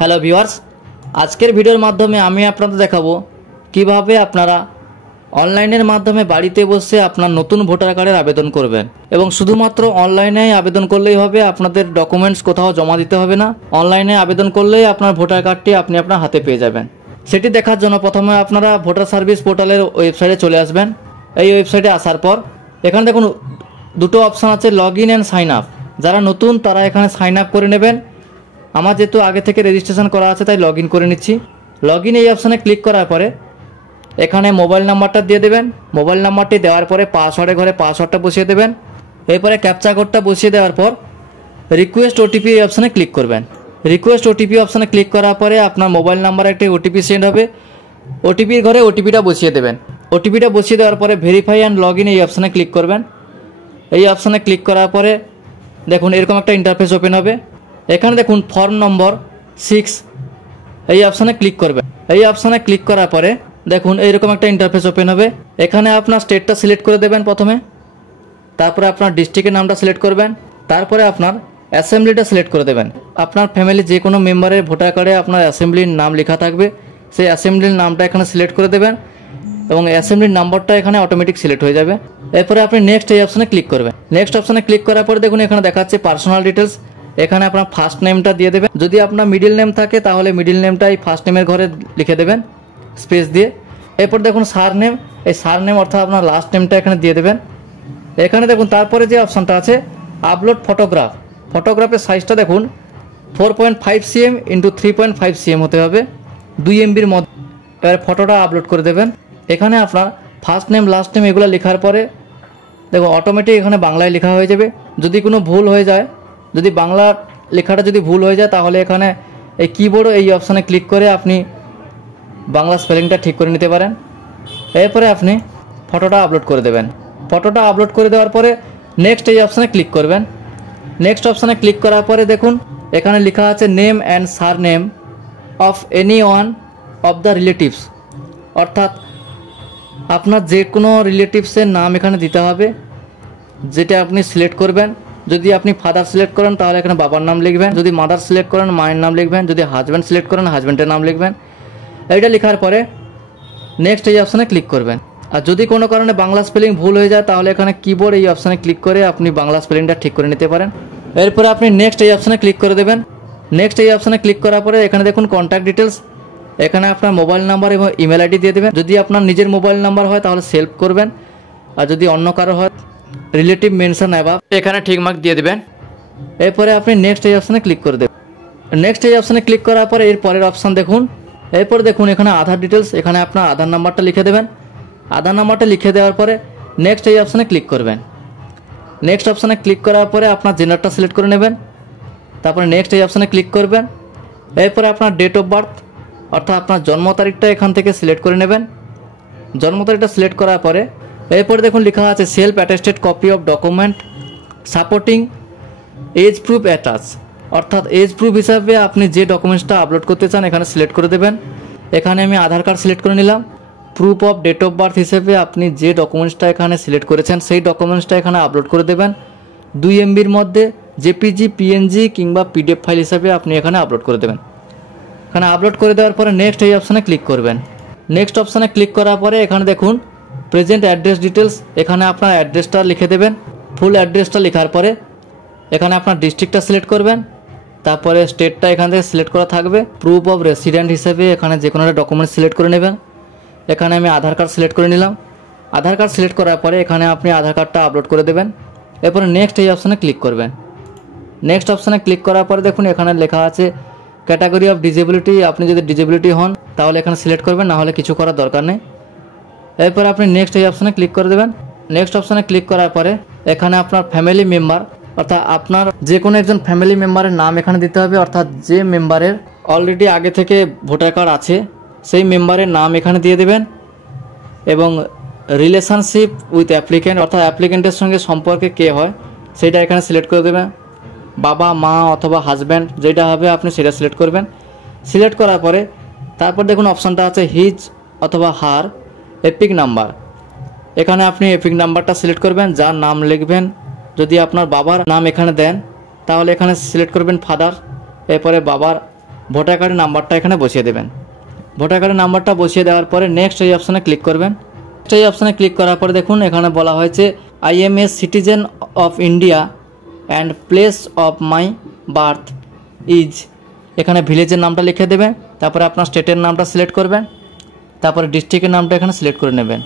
Hello viewers, আজকের ভিডিওর মাধ্যমে আমি আপনাদের দেখাবো কিভাবে আপনারা অনলাইনের মাধ্যমে বাড়িতে বসে আপনার নতুন ভোটার কার্ডের আবেদন করবেন। এবং শুধুমাত্র অনলাইনে আবেদন করলেই হবে, আপনাদের ডকুমেন্টস কোথাও জমা দিতে হবে না। অনলাইনে আবেদন করলেই আপনার ভোটার কার্ডটি আপনি আপনার হাতে পেয়ে যাবেন। সেটি দেখার জন্য প্রথমে আপনারা ভোটার সার্ভিস পোর্টালের ওয়েবসাইটে চলে আসবেন। এই ওয়েবসাইটে আসার পর এখানে দেখুন দুটো অপশান আছে, log in and sign up. যারা নতুন তারা এখানে সাইন আপ করে নেবেন। আমার যেহেতু আগে থেকে রেজিস্ট্রেশন করা আছে তাই লগ ইন করে নিচ্ছি। লগ ইন এই অপশানে ক্লিক করার পরে এখানে মোবাইল নাম্বারটা দিয়ে দেবেন। মোবাইল নাম্বারটি দেওয়ার পরে পাসওয়ার্ডের ঘরে পাসওয়ার্ডটা বসিয়ে দেবেন। এরপরে ক্যাপচা কোডটা বসিয়ে দেওয়ার পর রিকোয়েস্ট ওটিপি এই অপশানে ক্লিক করবেন। রিকোয়েস্ট ওটিপি অপশানে ক্লিক করার পরে আপনার মোবাইল নাম্বারে একটি ওটিপি সেন্ড হবে। ওটিপির ঘরে ওটিপিটা বসিয়ে দেবেন। ওটিপিটা বসিয়ে দেওয়ার পরে ভেরিফাই অ্যান্ড লগ ইন এই অপশানে ক্লিক করবেন। এই অপশানে ক্লিক করার পরে দেখুন এরকম একটা ইন্টারফেস ওপেন হবে। এখানে দেখুন ফর্ম নম্বর 6 এই অপশানে ক্লিক করবেন। এই অপশানে ক্লিক করার পরে দেখুন এইরকম একটা ইন্টারফেস ওপেন হবে। এখানে আপনার স্টেটটা সিলেক্ট করে দেবেন প্রথমে, তারপরে আপনার ডিস্ট্রিক্টের নামটা সিলেক্ট করবেন, তারপরে আপনার অ্যাসেম্বলিটা সিলেক্ট করে দেবেন। আপনার ফ্যামিলি যে কোনো মেম্বারের ভোটার কার্ডে আপনার অ্যাসেম্বলির নাম লেখা থাকবে, সেই অ্যাসেম্বলির নামটা এখানে সিলেক্ট করে দেবেন এবং অ্যাসেম্বলির নাম্বারটা এখানে অটোমেটিক সিলেক্ট হয়ে যাবে। এরপরে আপনি নেক্সট এই অপশানে ক্লিক করবেন। নেক্সট অপশানে ক্লিক করার পরে দেখুন এখানে দেখাচ্ছে পার্সোনাল ডিটেলস। এখানে আপনার ফার্স্ট নেমটা দিয়ে দেবেন। যদি আপনার মিডিল নেম থাকে তাহলে মিডিল নেমটা এই ফার্স্ট নেমের ঘরে লিখে দেবেন স্পেস দিয়ে। এরপর দেখুন সার নেম, এই সার নেম অর্থাৎ আপনার লাস্ট নেমটা এখানে দিয়ে দেবেন। এখানে দেখুন তারপরে যে অপশানটা আছে আপলোড ফটোগ্রাফ, ফটোগ্রাফের সাইজটা দেখুন 4.5 cm ইন্টু 3.5 cm হতে হবে, 2 MBর মধ্যে। এবারে ফটোটা আপলোড করে দেবেন। এখানে আপনার ফার্স্ট নেম লাস্ট নেম এগুলো লেখার পরে দেখুন অটোমেটিক এখানে বাংলায় লেখা হয়ে যাবে। যদি কোনো ভুল হয়ে যায়, যদি বাংলা লেখাটা যদি ভুল হয়ে যায় তাহলে এখানে এই কিবোর্ডও এই অপশানে ক্লিক করে আপনি বাংলা স্পেলিংটা ঠিক করে নিতে পারেন। এরপরে আপনি ফটোটা আপলোড করে দেবেন। ফটোটা আপলোড করে দেওয়ার পরে নেক্সট এই অপশানে ক্লিক করবেন। নেক্সট অপশানে ক্লিক করার পরে দেখুন এখানে লেখা আছে name and sir name of any one of the relatives, অর্থাৎ আপনার যে কোনো রিলেটিভসের নাম এখানে দিতে হবে, যেটা আপনি সিলেক্ট করবেন। যদি আপনি ফাদার সিলেক্ট করেন তাহলে এখানে বাবার নাম লিখবেন, যদি মাদার সিলেক্ট করেন মায়ের নাম লিখবেন, যদি হাজব্যান্ড সিলেক্ট করেন হাজব্যান্ডের নাম লিখবেন। এইটা লেখার পরে নেক্সট এই অপশানে ক্লিক করবেন। আর যদি কোনো কারণে বাংলা স্পেলিং ভুল হয়ে যায় তাহলে এখানে কিবোর্ড এই অপশানে ক্লিক করে আপনি বাংলা স্পেলিংটা ঠিক করে নিতে পারেন। এরপরে আপনি নেক্সট এই অপশানে ক্লিক করে দেবেন। নেক্সট এই অপশানে ক্লিক করার পরে এখানে দেখুন কন্ট্যাক্ট ডিটেলস, এখানে আপনার মোবাইল নাম্বার এবং ইমেল আইডি দিয়ে দেবেন। যদি আপনার নিজের মোবাইল নাম্বার হয় তাহলে সেলফ করবেন, আর যদি অন্য কারো হয় রিলেটিভ মেনশন অ্যাবাভ এখানে ঠিক মার্ক দিয়ে দেবেন। এরপরে আপনি নেক্সট এই অপশানে ক্লিক করে দেবেন। নেক্সট এই অপশানে ক্লিক করার পরে এর পরের অপশান দেখুন। এরপরে দেখুন এখানে আধার ডিটেলস, এখানে আপনার আধার নাম্বারটা লিখে দেবেন। আধার নাম্বারটা লিখে দেওয়ার পরে নেক্সট এই অপশানে ক্লিক করবেন। নেক্সট অপশানে ক্লিক করার পরে আপনার জেন্ডারটা সিলেক্ট করে নেবেন, তারপরে নেক্সট এই অপশানে ক্লিক করবেন। এরপরে আপনার ডেট অফ বার্থ অর্থাৎ আপনার জন্ম তারিখটা এখান থেকে সিলেক্ট করে নেবেন। জন্ম তারিখটা সিলেক্ট করার পরে এরপরে দেখুন লেখা আছে self attested copy of document supporting age proof attach, অর্থাৎ এজ প্রুফ হিসাবে আপনি যে ডকুমেন্টসটা আপলোড করতে চান এখানে সিলেক্ট করে দেবেন। এখানে আমি আধার কার্ড সিলেক্ট করে নিলাম। Proof of date of birth হিসেবে আপনি যে ডকুমেন্টসটা এখানে সিলেক্ট করেছেন সেই ডকুমেন্টসটা এখানে আপলোড করে দেবেন। 2 MBর মধ্যে জেপিজি, পিএনজি কিংবা পিডিএফ ফাইল হিসেবে আপনি এখানে আপলোড করে দেবেন। এখানে আপলোড করে দেওয়ার পরে নেক্সট এই অপশানে ক্লিক করবেন। নেক্সট অপশানে ক্লিক করার পরে এখানে দেখুন প্রেজেন্ট অ্যাড্রেস ডিটেলস, এখানে আপনার অ্যাড্রেসটা লিখে দেবেন। ফুল অ্যাড্রেসটা লেখার পরে এখানে আপনার ডিস্ট্রিক্টটা সিলেক্ট করবেন, তারপরে স্টেটটা এখান থেকে সিলেক্ট করা থাকবে। প্রুফ অফ রেসিডেন্ট হিসেবে এখানে যে কোনো একটা ডকুমেন্ট সিলেক্ট করে নেবেন। এখানে আমি আধার কার্ড সিলেক্ট করে নিলাম। আধার কার্ড সিলেক্ট করার পরে এখানে আপনি আধার কার্ডটা আপলোড করে দেবেন। এরপরে নেক্সট এই অপশানে ক্লিক করবেন। নেক্সট অপশানে ক্লিক করার পরে দেখুন এখানে লেখা আছে ক্যাটাগরি অফ ডিসেবিলিটি, আপনি যদি ডিসেবিলিটি হন তাহলে এখানে সিলেক্ট করবেন, না হলে কিছু করার দরকার নেই। এরপর আপনি নেক্সট এই অপশানে ক্লিক করে দেবেন। নেক্সট অপশানে ক্লিক করার পরে এখানে আপনার ফ্যামিলি মেম্বার অর্থাৎ আপনার যে কোনো একজন ফ্যামিলি মেম্বারের নাম এখানে দিতে হবে, অর্থাৎ যে মেম্বারের অলরেডি আগে থেকে ভোটার কার্ড আছে সেই মেম্বারের নাম এখানে দিয়ে দেবেন। এবং রিলেশনশিপ উইথ অ্যাপ্লিকেন্ট অর্থাৎ অ্যাপ্লিকেন্টের সঙ্গে সম্পর্কে কে হয় সেটা এখানে সিলেক্ট করে দেবেন। বাবা, মা অথবা হাজব্যান্ড যেটা হবে আপনি সেটা সিলেক্ট করবেন। সিলেক্ট করার পরে তারপর দেখুন অপশানটা আছে হিজ অথবা হার এপিক নাম্বার, এখানে আপনি এপিক নাম্বারটা সিলেক্ট করবেন, যার নাম লিখবেন। যদি আপনার বাবার নাম এখানে দেন তাহলে এখানে সিলেক্ট করবেন ফাদার, এরপরে বাবার ভোটার কার্ডের নাম্বারটা এখানে বসিয়ে দেবেন। ভোটার কার্ডের নাম্বারটা বসিয়ে দেওয়ার পরে নেক্সট এই অপশানে ক্লিক করবেন। এই অপশানে ক্লিক করার পরে দেখুন এখানে বলা হয়েছে I M a citizen of India and place of my birth is, এখানে ভিলেজের নামটা লিখে দেবেন। তারপরে আপনার স্টেটের নামটা সিলেক্ট করবেন। তারপরে ডিস্ট্রিক্টের নামটা এখানে সিলেক্ট করে নেবেন।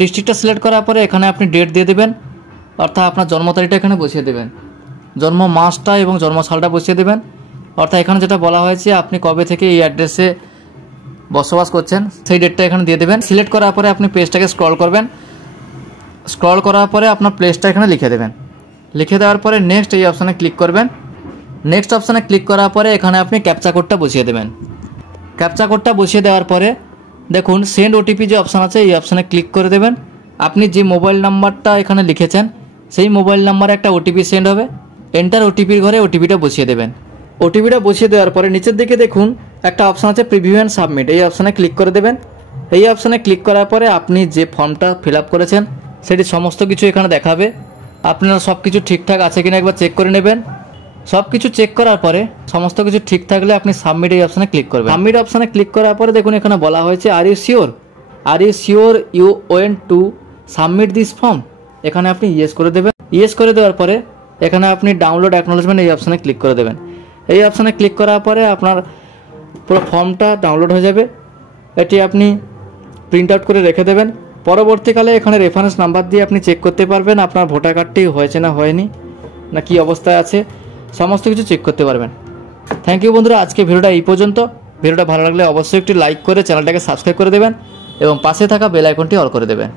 ডিস্ট্রিক্টটা সিলেক্ট করার পরে এখানে আপনি ডেট দিয়ে দেবেন, অর্থাৎ আপনার জন্ম তারিখটা এখানে বসিয়ে দেবেন। জন্ম মাসটা এবং জন্ম সালটা বসিয়ে দেবেন। অর্থাৎ এখানে যেটা বলা হয়েছে আপনি কবে থেকে এই অ্যাড্রেসে বসবাস করছেন সেই ডেটটা এখানে দিয়ে দেবেন। সিলেক্ট করার পরে আপনি পেজটাকে স্ক্রল করবেন। স্ক্রল করার পরে আপনার প্লেসটা এখানে লিখে দেবেন। লিখে দেওয়ার পরে নেক্সট এই অপশানে ক্লিক করবেন। নেক্সট অপশানে ক্লিক করার পরে এখানে আপনি ক্যাপচা কোডটা বসিয়ে দেবেন। ক্যাপচা কোডটা বসিয়ে দেওয়ার পরে দেখুন সেন্ড ওটিপি যে অপশান আছে এই অপশানে ক্লিক করে দেবেন। আপনি যে মোবাইল নাম্বারটা এখানে লিখেছেন সেই মোবাইল নাম্বারে একটা ওটিপি সেন্ড হবে। এন্টার ওটিপির ঘরে ওটিপিটা বসিয়ে দেবেন। ওটিপিটা বসিয়ে দেওয়ার পরে নিচের দিকে দেখুন একটা অপশান আছে প্রিভিউ অ্যান্ড সাবমিট, এই অপশানে ক্লিক করে দেবেন। এই অপশানে ক্লিক করার পরে আপনি যে ফর্মটা ফিল আপ করেছেন সেটি সমস্ত কিছু এখানে দেখাবে। আপনারা সব কিছু ঠিকঠাক আছে কিনা একবার চেক করে নেবেন। সব কিছু চেক করার পরে সমস্ত কিছু ঠিক থাকলে আপনি সাবমিট এই অপশানে ক্লিক করবেন। সাবমিট অপশানে ক্লিক করার পরে দেখুন এখানে বলা হয়েছে are you sure you want to submit this form, এখানে আপনি ইয়েস করে দেবেন। ইয়েস করে দেওয়ার পরে এখানে আপনি ডাউনলোড অ্যাকনোলেজমেন্ট এই অপশানে ক্লিক করে দেবেন। এই অপশানে ক্লিক করার পরে আপনার পুরো ফর্মটা ডাউনলোড হয়ে যাবে। এটি আপনি প্রিন্ট আউট করে রেখে দেবেন। পরবর্তীকালে এখানে রেফারেন্স নাম্বার দিয়ে আপনি চেক করতে পারবেন আপনার ভোটার কার্ডটি হয়েছে না হয়নি, না কী অবস্থায় আছে, সমস্ত কিছু চেক করতে পারবেন। থ্যাংক ইউ বন্ধুরা, আজকে ভিডিওটা এই পর্যন্ত। ভিডিওটা ভালো লাগলে অবশ্যই একটি লাইক করে চ্যানেলটাকে সাবস্ক্রাইব করে দেবেন এবং পাশে থাকা বেল আইকনটি অল করে দেবেন।